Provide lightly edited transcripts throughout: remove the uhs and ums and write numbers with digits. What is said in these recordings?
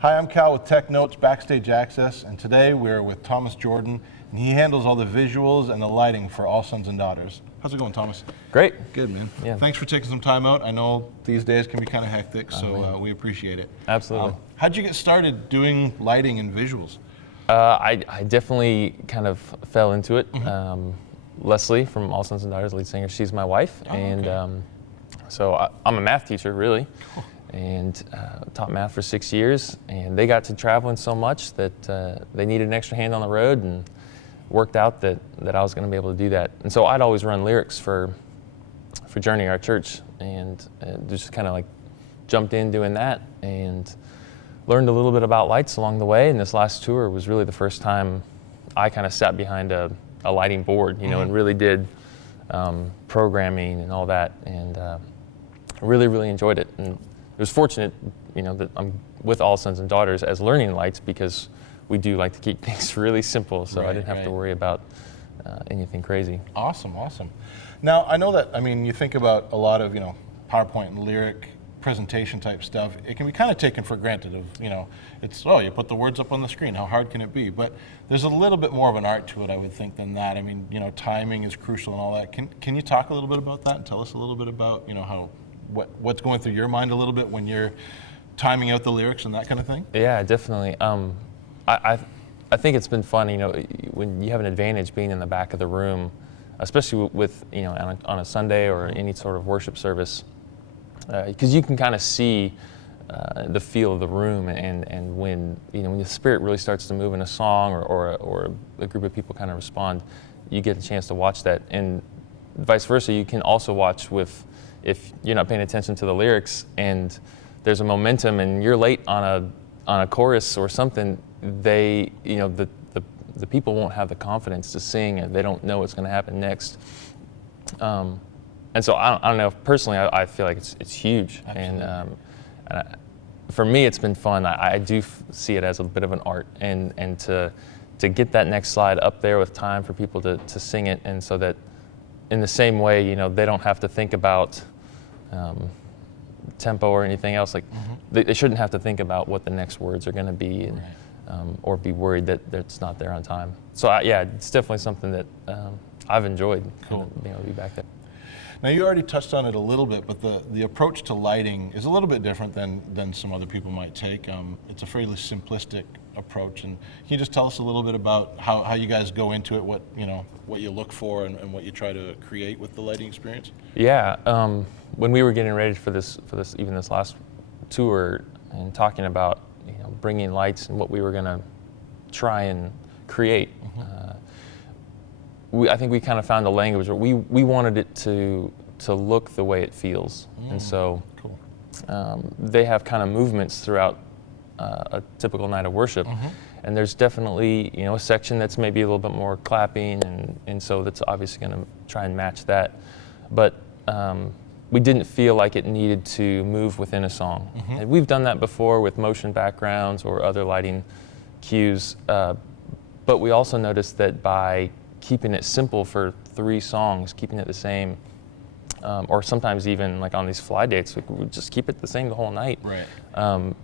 Hi, I'm Cal with Technotes, Backstage Access, and today we're with Thomas Jordan, and he handles all the visuals and the lighting for All Sons and Daughters. How's it going, Thomas? Great. Good, man. Yeah. Thanks for taking some time out. I know these days can be kind of hectic, so we appreciate it. Absolutely. How'd you get started doing lighting and visuals? I definitely kind of fell into it. Leslie from All Sons and Daughters, lead singer, she's my wife, and so I'm a math teacher, really, and taught math for 6 years. And they got to traveling so much that they needed an extra hand on the road, and worked out that I was going to be able to do that. And so I'd always run lyrics for Journey, our church, and just kind of like jumped in doing that, and learned a little bit about lights along the way. And this last tour was really the first time I kind of sat behind a lighting board, you know, and really did programming and all that, and really enjoyed it. And it was fortunate, you know, that I'm with All Sons and Daughters as learning lights, because we do like to keep things really simple, so I didn't have to worry about anything crazy. Awesome. Now, I know that, I mean, you think about a lot of, you know, PowerPoint and lyric presentation type stuff, it can be kind of taken for granted of, you know, it's, oh, you put the words up on the screen, how hard can it be? But there's a little bit more of an art to it, I would think, than that. I mean, you know, timing is crucial and all that. Can you talk a little bit about that and tell us a little bit about, you know, what's going through your mind a little bit when you're timing out the lyrics and that kind of thing? Yeah, definitely. I think it's been fun, you know, when you have an advantage being in the back of the room, especially with, you know, on a Sunday or any sort of worship service, because you can kind of see the feel of the room, and when, you know, when the spirit really starts to move in a song, or a group of people kind of respond, you get a chance to watch that. And vice versa, you can also watch if you're not paying attention to the lyrics and there's a momentum and you're late on a chorus or something, they, you know, the people won't have the confidence to sing, and they don't know what's going to happen next. And so I don't know. Personally, I feel like it's huge. Absolutely. And for me, it's been fun. I do see it as a bit of an art, and to get that next slide up there with time for people to sing it, and so that in the same way, you know, they don't have to think about tempo or anything else. Like they shouldn't have to think about what the next words are going to be, and, or be worried that it's not there on time. So yeah, it's definitely something that I've enjoyed. Cool. Being able to be back there. Now, you already touched on it a little bit, but the approach to lighting is a little bit different than some other people might take. It's a fairly simplistic approach, and can you just tell us a little bit about how you guys go into it, what you look for, and what you try to create with the lighting experience? Yeah, when we were getting ready for this last tour, and talking about, you know, bringing lights and what we were going to try and create, I think we kind of found a language where we wanted it to look the way it feels. And so cool. They have kind of movements throughout a typical night of worship. And there's definitely, you know, a section that's maybe a little bit more clapping, and so that's obviously going to try and match that. But we didn't feel like it needed to move within a song. And we've done that before with motion backgrounds or other lighting cues, but we also noticed that by keeping it simple for 3 songs, keeping it the same, or sometimes even like on these fly dates, we would just keep it the same the whole night. Right.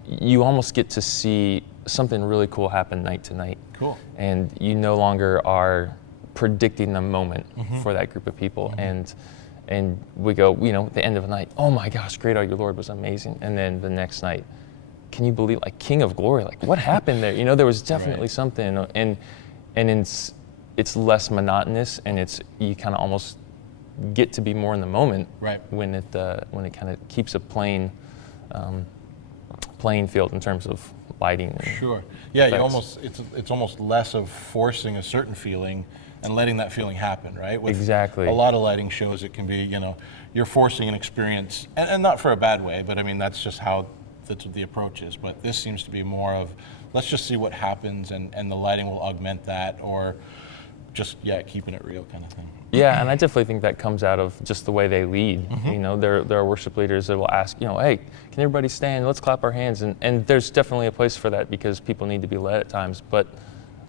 You almost get to see something really cool happen night to night. Cool. And you no longer are predicting the moment for that group of people. And we go, you know, at the end of the night, oh my gosh, Great Are You, Lord was amazing. And then the next night, can you believe, like, King of Glory, like, what happened there? You know, there was definitely something, and it's less monotonous, and you kind of almost get to be more in the moment when it kind of keeps a playing field in terms of lighting. Sure. Yeah, it's almost less of forcing a certain feeling and letting that feeling happen, right? With exactly. A lot of lighting shows, it can be, you know, you're forcing an experience, and not for a bad way, but I mean, that's just how the approach is. But this seems to be more of, let's just see what happens, and the lighting will augment that, or just, keeping it real kind of thing. Yeah, and I definitely think that comes out of just the way they lead. You know, there are worship leaders that will ask, you know, hey, can everybody stand? Let's clap our hands. And there's definitely a place for that, because people need to be led at times. But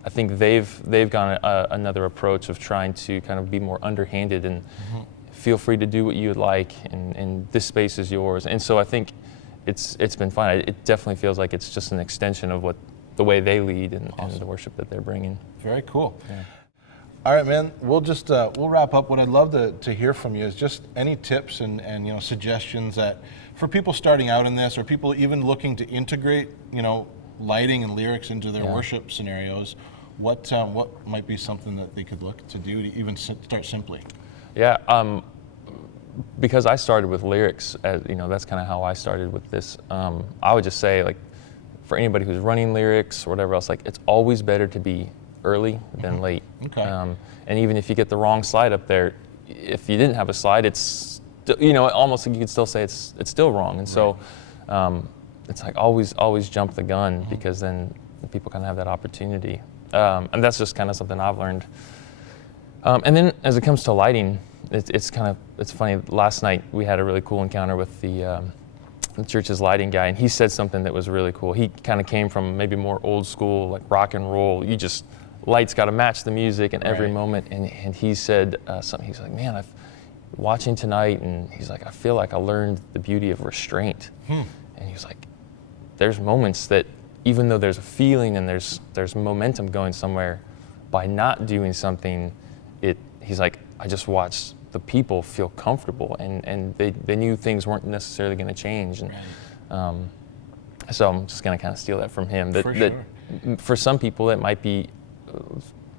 I think they've gone another approach of trying to kind of be more underhanded and feel free to do what you would like, and this space is yours. And so I think it's been fun. It definitely feels like it's just an extension of the way they lead and the worship that they're bringing. Very cool. Yeah. All right, man. We'll just we'll wrap up. What I'd love to hear from you is just any tips and suggestions that for people starting out in this, or people even looking to integrate lighting and lyrics into their worship scenarios. What might be something that they could look to do to even start simply? Yeah. Because I started with lyrics, that's kind of how I started with this. I would just say, like, for anybody who's running lyrics or whatever else, like, it's always better to be early than late. Okay. And even if you get the wrong slide up there, if you didn't have a slide, it's almost like you could still say it's still wrong. And so it's like always jump the gun, because then people kind of have that opportunity. And that's just kind of something I've learned. And then as it comes to lighting, it's funny. Last night we had a really cool encounter with the church's lighting guy, and he said something that was really cool. He kind of came from maybe more old school, like rock and roll. Lights got to match the music in every moment. And he said something. He's like, man, watching tonight, and he's like, I feel like I learned the beauty of restraint. And he was like, there's moments that even though there's a feeling and there's momentum going somewhere, by not doing something, he's like, I just watched the people feel comfortable, and they knew things weren't necessarily going to change. And so I'm just going to kind of steal that from him. That for some people it might be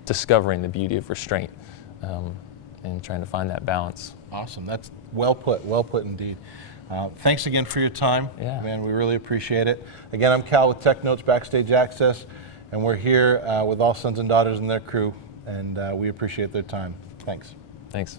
discovering the beauty of restraint, and trying to find that balance. Awesome. That's well put indeed. Thanks again for your time. Yeah. Man, we really appreciate it. Again, I'm Cal with Technotes Backstage Access, and we're here with All Sons and Daughters and their crew, and we appreciate their time. Thanks. Thanks.